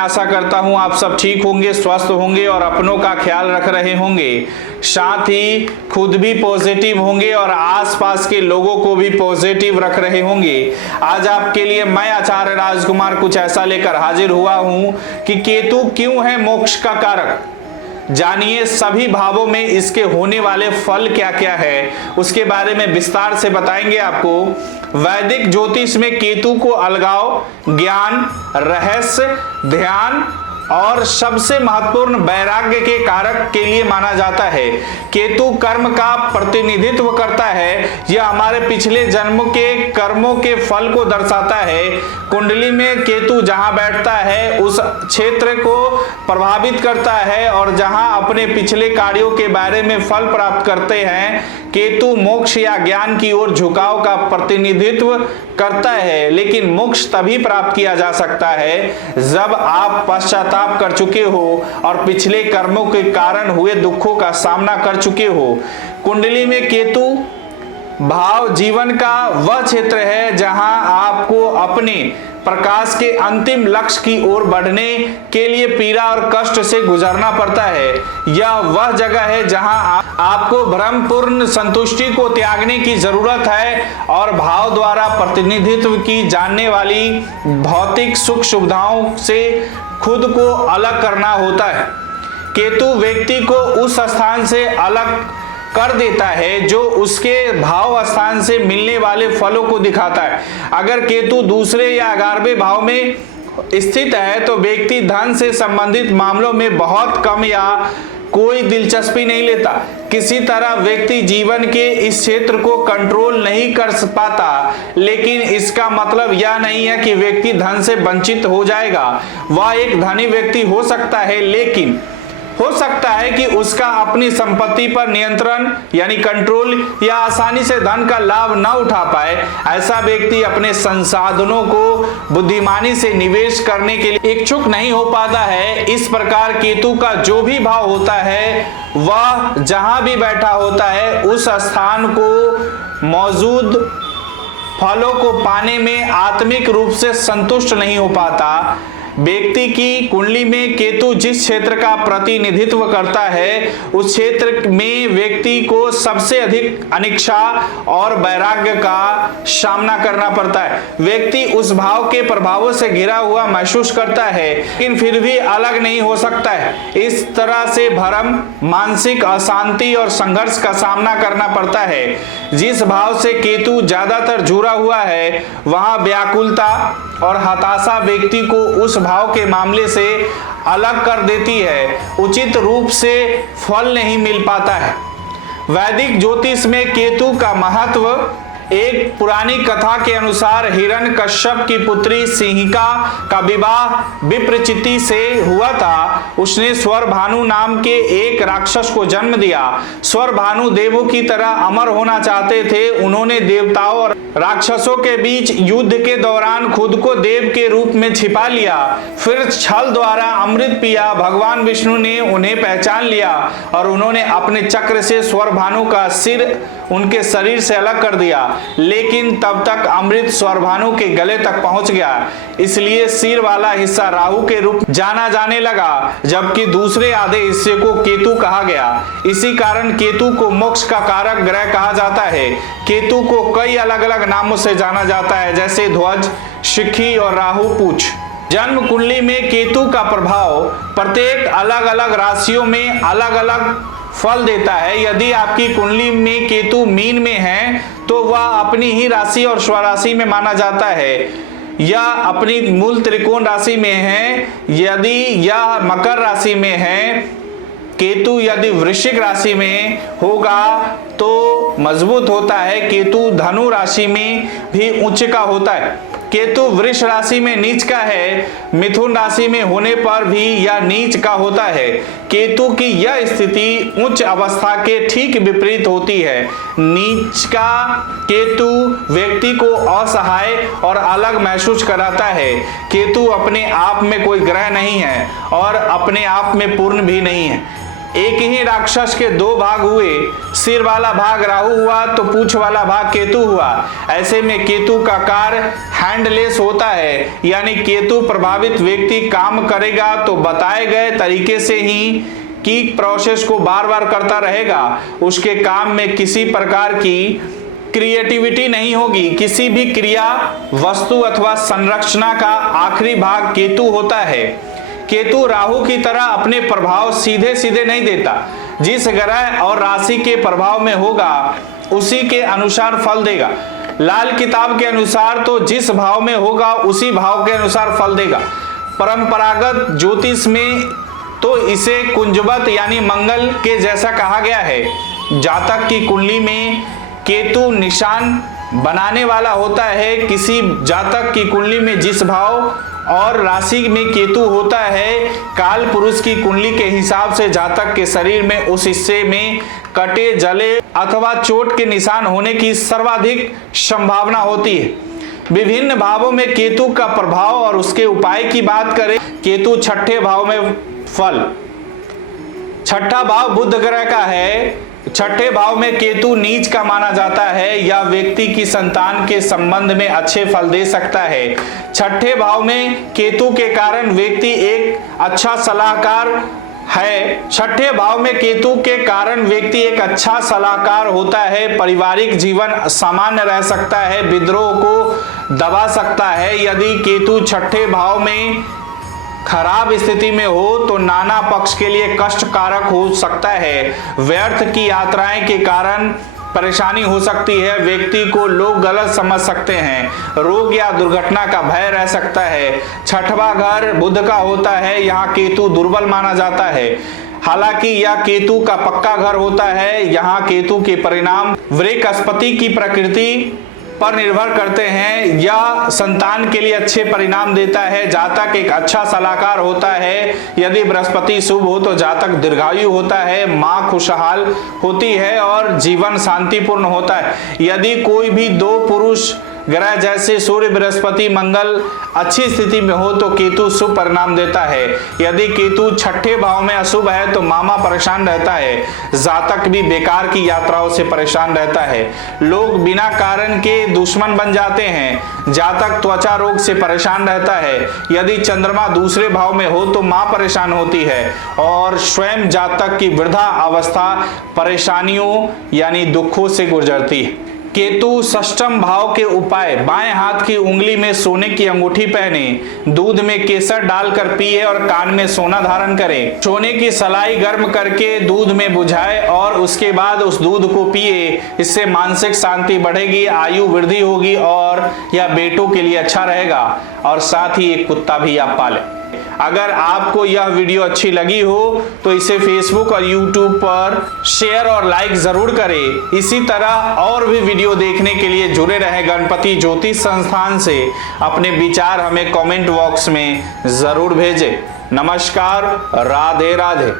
आशा करता हूं आप सब ठीक होंगे, स्वस्थ होंगे और अपनों का ख्याल रख रहे होंगे। साथ ही खुद भी पॉजिटिव होंगे और आसपास के लोगों को भी पॉजिटिव रख रहे होंगे। आज आपके लिए मैं आचार्य राजकुमार कुछ ऐसा लेकर हाजिर हुआ हूं कि केतु क्यों है मोक्ष का कारक। जानिए सभी भावों में इसके होने वाले फल क्या क्या है, उसके बारे में विस्तार से बताएंगे आपको। वैदिक ज्योतिष में केतु को अलगाव, ज्ञान, रहस्य, ध्यान और सबसे महत्वपूर्ण वैराग्य के कारक के लिए माना जाता है। केतु कर्म का प्रतिनिधित्व करता है, यह हमारे पिछले जन्म के कर्मों के फल को दर्शाता है। कुंडली में केतु जहां बैठता है उस क्षेत्र को प्रभावित करता है और जहां अपने पिछले कार्यों के बारे में फल प्राप्त करते हैं। केतु मोक्ष या ज्ञान की ओर झुकाव का प्रतिनिधित्व करता है, लेकिन मोक्ष तभी प्राप्त किया जा सकता है जब आप पश्चाताप कर चुके हो और पिछले कर्मों के कारण हुए दुखों का सामना कर चुके हो। कुंडली में केतु भाव जीवन का वह क्षेत्र है जहां आपको अपने प्रकाश के अंतिम लक्ष्य की ओर बढ़ने के लिए पीड़ा और कष्ट से गुजरना पड़ता है। यह वह जगह है जहां आपको भ्रमपूर्ण संतुष्टि को त्यागने की जरूरत है और भाव द्वारा प्रतिनिधित्व की जाने वाली भौतिक सुख सुविधाओं से खुद को अलग करना होता है। केतु व्यक्ति को उस स्थान से अलग कर देता है जो उसके भाव स्थान से मिलने वाले फलों को दिखाता है। अगर केतु दूसरे या 11वें भाव में स्थित है तो व्यक्ति धन से संबंधित मामलों में बहुत कम या कोई दिलचस्पी नहीं लेता। किसी तरह व्यक्ति जीवन के इस क्षेत्र को कंट्रोल नहीं कर पाता, लेकिन इसका मतलब यह नहीं है कि व्यक्ति धन से वंचित हो जाएगा। वह एक धनी व्यक्ति हो सकता है, लेकिन हो सकता है कि उसका अपनी संपत्ति पर नियंत्रण यानी कंट्रोल या आसानी से धन का लाभ न उठा पाए। ऐसा व्यक्ति अपने संसाधनों को बुद्धिमानी से निवेश करने के लिए इच्छुक नहीं हो पाता है। इस प्रकार केतु का जो भी भाव होता है वह जहां भी बैठा होता है उस स्थान को मौजूद फलों को पाने में आत्मिक रूप से संतुष्ट नहीं हो पाता। व्यक्ति की कुंडली में केतु जिस क्षेत्र का प्रतिनिधित्व करता है उस क्षेत्र में व्यक्ति को सबसे अधिक अनिच्छा और वैराग्य का सामना करना पड़ता है। व्यक्ति उस भाव के प्रभावों से घिरा हुआ महसूस करता है, लेकिन फिर भी अलग नहीं हो सकता है। इस तरह से भ्रम, मानसिक अशांति और संघर्ष का सामना करना पड़ता है। जिस भाव से केतु ज्यादातर जुड़ा हुआ है वहां व्याकुलता और हताशा व्यक्ति को उस भाव के मामले से अलग कर देती है, उचित रूप से फल नहीं मिल पाता है। वैदिक ज्योतिष में केतु का महत्व एक पुरानी कथा के अनुसार हिरण्यकश्यप की पुत्री सिंहिका का विवाह विप्रचिति से हुआ था। उसने स्वरभानु नाम के एक राक्षस को जन्म दिया। स्वरभानु देवों की तरह अमर होना चाहते थे। उन्होंने देवताओं और राक्षसों के बीच युद्ध के दौरान खुद को देव के रूप में छिपा लिया, फिर छल द्वारा अमृत पिया। भगवान विष्णु ने उन्हें पहचान लिया और उन्होंने अपने चक्र से स्वरभानु का सिर उनके शरीर से अलग कर दिया, लेकिन तब तक अमृत स्वरभानु के गले तक पहुंच गया। इसलिए सिर वाला हिस्सा राहु के रूप जाना जाने लगा, जबकि दूसरे आधे हिस्से को केतु कहा गया। इसी कारण केतु को मोक्ष का कारक ग्रह कहा जाता है। केतु को कई अलग अलग नामों से जाना जाता है, जैसे ध्वज, शिखी और राहु पूछ। जन्म कुंडली में केतु का प्रभाव प्रत्येक अलग अलग राशियों में अलग अलग फल देता है। यदि आपकी कुंडली में केतु मीन में है तो वह अपनी ही राशि और स्वराशि में माना जाता है। यह अपनी मूल त्रिकोण राशि में है। यदि यह मकर राशि में है, केतु यदि वृश्चिक राशि में होगा तो मजबूत होता है। केतु धनु राशि में भी उच्च का होता है। केतु वृष राशि में नीच का है। मिथुन राशि में होने पर भी यह नीच का होता है। केतु की यह स्थिति उच्च अवस्था के ठीक विपरीत होती है। नीच का केतु व्यक्ति को असहाय और अलग महसूस कराता है। केतु अपने आप में कोई ग्रह नहीं है और अपने आप में पूर्ण भी नहीं है। एक ही राक्षस के दो भाग हुए, सिर वाला भाग राहु हुआ तो पूंछ वाला भाग केतु हुआ। ऐसे में केतु का कार्य हैंडलेस होता है, यानी केतु प्रभावित व्यक्ति काम करेगा तो बताए गए तरीके से ही की प्रोसेस को बार बार करता रहेगा। उसके काम में किसी प्रकार की क्रिएटिविटी नहीं होगी। किसी भी क्रिया, वस्तु अथवा संरचना का आखिरी भाग केतु होता है। केतु राहु की तरह अपने प्रभाव सीधे सीधे नहीं देता। जिस ग्रह और राशि के प्रभाव में होगा उसी के अनुसार फल देगा। लाल किताब के अनुसार तो जिस भाव में होगा उसी भाव के अनुसार फल देगा। परंपरागत ज्योतिष में तो इसे कुंजवत यानी मंगल के जैसा कहा गया है। जातक की कुंडली में केतु निशान बनाने वाला होता है। किसी जातक की कुंडली में जिस भाव और राशि में केतु होता है, काल पुरुष की कुंडली के हिसाब से जातक के शरीर में उस हिस्से में कटे, जले अथवा चोट के निशान होने की सर्वाधिक संभावना होती है। विभिन्न भावों में केतु का प्रभाव और उसके उपाय की बात करें। केतु छठे भाव में फल, छठा भाव बुध ग्रह का है। छठे भाव में केतु नीच का माना जाता है। यह व्यक्ति की संतान के संबंध में अच्छे फल दे सकता है। छठे भाव में केतु के कारण व्यक्ति एक अच्छा सलाहकार है। छठे भाव में केतु के कारण व्यक्ति एक अच्छा सलाहकार होता है। पारिवारिक जीवन सामान्य रह सकता है, विद्रोह को दबा सकता है। यदि केतु छठे भाव में खराब स्थिति में हो तो नाना पक्ष के लिए कष्टकारक हो सकता है। व्यर्थ की यात्राएं के कारण परेशानी हो सकती है। व्यक्ति को लोग गलत समझ सकते हैं। रोग या दुर्घटना का भय रह सकता है। छठवां घर बुध का होता है। यहाँ केतु दुर्बल माना जाता है। हालांकि यह केतु का पक्का घर होता है। यहाँ केतु के परिणाम वृहस्पति की प्रकृति पर निर्भर करते हैं। यह संतान के लिए अच्छे परिणाम देता है। जातक एक अच्छा सलाहकार होता है। यदि बृहस्पति शुभ हो तो जातक दीर्घायु होता है, मां खुशहाल होती है और जीवन शांतिपूर्ण होता है। यदि कोई भी दो पुरुष ग्रह जैसे सूर्य, बृहस्पति, मंगल अच्छी स्थिति में हो तो केतु शुभ परिणाम देता है। यदि केतु छठे भाव में अशुभ है तो मामा परेशान रहता है। जातक भी बेकार की यात्राओं से परेशान रहता है। लोग बिना कारण के दुश्मन बन जाते हैं। जातक त्वचा रोग से परेशान रहता है। यदि चंद्रमा दूसरे भाव में हो तो मां परेशान होती है और स्वयं जातक की वृद्धा अवस्था परेशानियों यानी दुखों से गुजरती है। केतु षष्ठम भाव के उपाय: बाएं हाथ की उंगली में सोने की अंगूठी पहने, दूध में केसर डालकर पिए और कान में सोना धारण करें। सोने की सलाई गर्म करके दूध में बुझाए और उसके बाद उस दूध को पिए। इससे मानसिक शांति बढ़ेगी, आयु वृद्धि होगी और यह बेटों के लिए अच्छा रहेगा। और साथ ही एक कुत्ता भी आप पालें। अगर आपको यह वीडियो अच्छी लगी हो तो इसे फेसबुक और यूट्यूब पर शेयर और लाइक जरूर करें। इसी तरह और भी वीडियो देखने के लिए जुड़े रहें गणपति ज्योतिष संस्थान से। अपने विचार हमें कमेंट बॉक्स में जरूर भेजें। नमस्कार, राधे राधे।